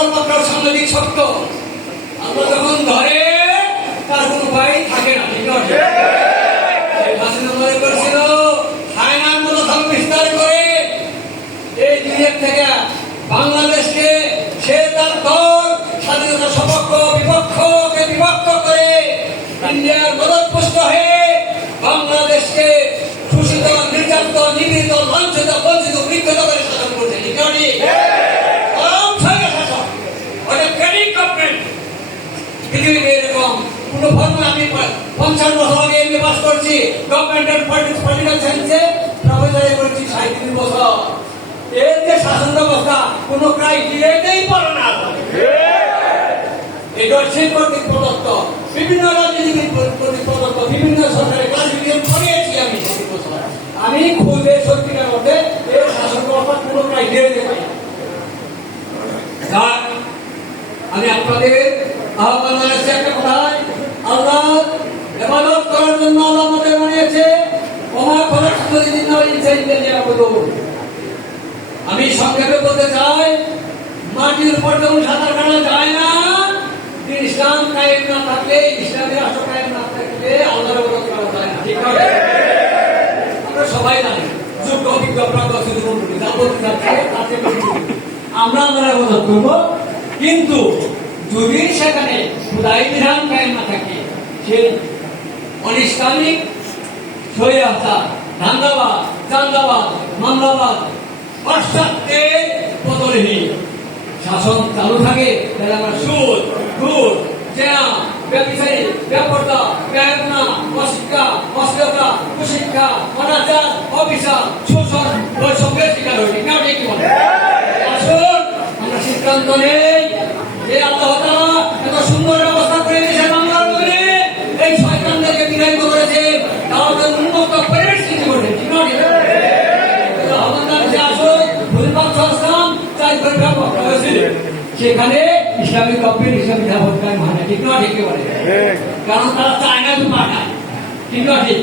আমার সামনে দিক সত্য আমরা যখন ধরে তার কোনো উপায় থাকে না ঠিক আছে এই দুনিয়ার থেকে বাংলাদেশকে সে তার দল স্বাধীনতা সপক্ষ বিপক্ষকে বিভক্ত করে পঞ্চান্ন বছর আগে এমনি পাস করছি। গভর্নমেন্টের পলিটিক্যাল সায়েন্সে প্রফেসরে করছি সাঁত্রিশ বছর। এর যে শাসন ব্যবস্থা কোন ক্রাইটেরিয়াতেই পারে না এটা সেই কর্তৃক প্রদত্ত। বিভিন্ন রাজনীতিবিদ কর্তৃক প্রদত্ত বিভিন্ন সরকারি ক্লাসিফিকেশন করিয়েছি আমি সাঁত্রিশ বছর। আমি খুঁজে সত্যিকার মধ্যে এর শাসন ব্যবস্থার কোন ক্রাইটেরিয়া পাই আমি আপনাদের আহ্বান জানাচ্ছি একটা কথায়। আমি সংক্ষেপে বলতে চাই, মাটির উপর সাঁতার কাটা যায় না ইসলাম কায়েম না থাকলে কায়েম না থাকলে আল্লাহর যায় না। ঠিক আমরা সবাই জানি যোগ্য অভিজ্ঞ প্রাপ্ত আমরা আমরা করব, কিন্তু যদি সেখানে খুদাই বিধান কায়েম না থাকে সেই অনিষ্ঠানিক সহিংসা ধান্দাবাদ চান্দাবাদ মামলাবাদ পাশ্চাত্যের পতনহীন শাসন চালু থাকে, তাহলে আমরা সুদ ঘুষ চেনা, ব্যবসায়ী ব্যাপারটা ব্যয়না অশিক্ষা অশ্লীলতা কুশিক্ষা অনাচার অবিচার শোষণ বৈষম্যের শিকার হয়েছে কেউ কি বলে আসুন আমরা সিদ্ধান্ত নেই যে আল্লাহ তাআলা এত সুন্দর ব্যবস্থা করে দিয়েছে বাংলার মধ্যে এই শয়তানদেরকে বিদায় করেছে তাদের উন্নত পরিবেশ সৃষ্টি করেছে ঠিক না ঠিক? আমাদের যে আসুন ভুলভাল সংস্থান চাই করে ব্যাপক হয়েছে। সেখানে ইসলামী গভর্নমেন্ট ইসলামী ব্যবস্থায় মানে ঠিক না ঠিক বলে? কারণ তারা চায় না তো পাঠায়। ঠিক না ঠিক?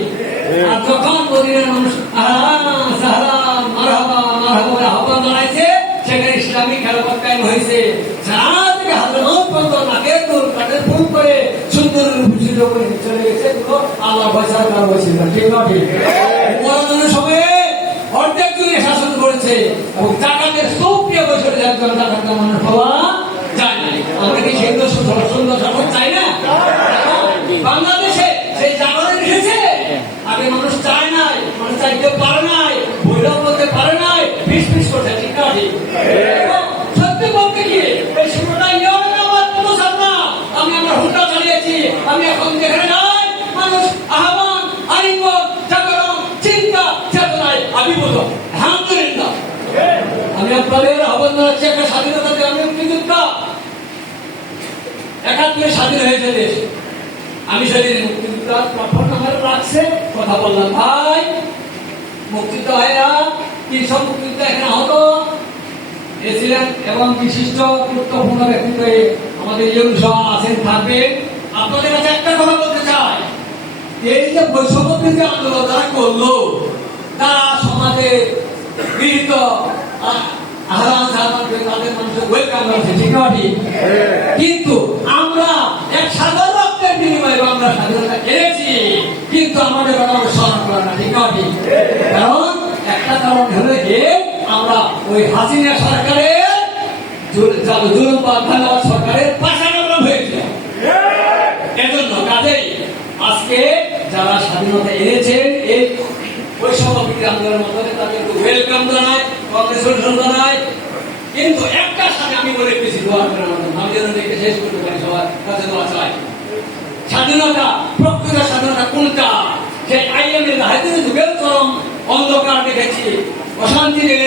আর যখন মদিনার মানুষ আহলান সাহলান মারহাবা মারহাবা আহ্বান জানাইছে সেখানে ইসলামী খেলাফত কায়েম হয়েছে। সারা থেকে হাজার পর্যন্ত নাকের দূর কাঠের ফুল করে সুন্দর সুযোগ করে চলে গেছে। আল্লাহ পয়সা কারও হয়েছিল ঠিক না ঠিক? সময়ে অর্ধেক যুগে শাসন করেছে এবং টাকাদের সুপ্রিয় বছরে একজন টাকার মানুষ হওয়া যায় না আমরা কি সুন্দর সুন্দর সুন্দর শাসন চাই না বাংলাদেশে সেই জাগরণ এসেছে আগে মানুষ চায় নাই, মানুষ চাইতে পারে নাই ভৈরব বলতে পারে নাই, ফিস ফিস করছে ঠিক না ঠিক। বলতে কি এই শুরুটা আমার কোনো না। আমি আমার হুন্ডা চালিয়েছি, আমি এখন যেখানে যাই মানুষ আহ্বান, আলিঙ্গন, জাগরণ, চিন্তা, চেতনায় আমি বলব আলহামদুলিল্লাহ। আমি আপনাদের আহ্বান জানাচ্ছি একটা স্বাধীনতাতে আমি একাত্তরে স্বাধীন হয়েছে দেশ। আমি সেদিন মুক্তিযোদ্ধা প্ল্যাটফর্ম আমার রাখছে কথা বললাম ভাই মুক্তিযোদ্ধা ভাইরা তিনশো মুক্তিযোদ্ধা এখানে আহত। এসিলেন এবং বিশিষ্ট গুরুত্বপূর্ণ ব্যক্তিত্ব আমাদের ইউন সহ আছেন থাকবেন। আপনাদের কাছে একটা কথা বলতে চাই। এই যে বৈষম্য বিরোধী আন্দোলন তারা করল তারা সমাজে গৃহীত আহ, আহ্লান সাহবান তাদের মানুষের ওয়েলকাম করছে ঠিক না কিন্তু আমরা এক সাধারণ বিনিময়ে বাংলা স্বাধীনতা এনেছি কিন্তু আমাদের কথা স্মরণ করে না ঠিক ঠিক? কারণ একটা কারণ হলো যে আমরা ওই হাসিনা সরকারের জুল- জুলুম বা সরকারের পাশাপাশি আমরা হয়েছে এজন্য কাজেই আজকে যারা স্বাধীনতা এনেছেন এই বৈষম্য বিরোধী আন্দোলনের মধ্যে তাদেরকে ওয়েলকাম জানাই কংগ্রেচুলেশন জানাই কিন্তু একটা সাথে আমি বলে দিয়েছি, দোয়া করার মাধ্যমে আমি যেন শেষ করতে পারি, সবার কাছে দোয়া চাই স্বাধীনতা প্রকৃত স্বাধীনতা কোনটা? সেই আইএমএ হাইতে যুগের চরম অন্ধকার দেখেছি। অশান্তি দেখেছি।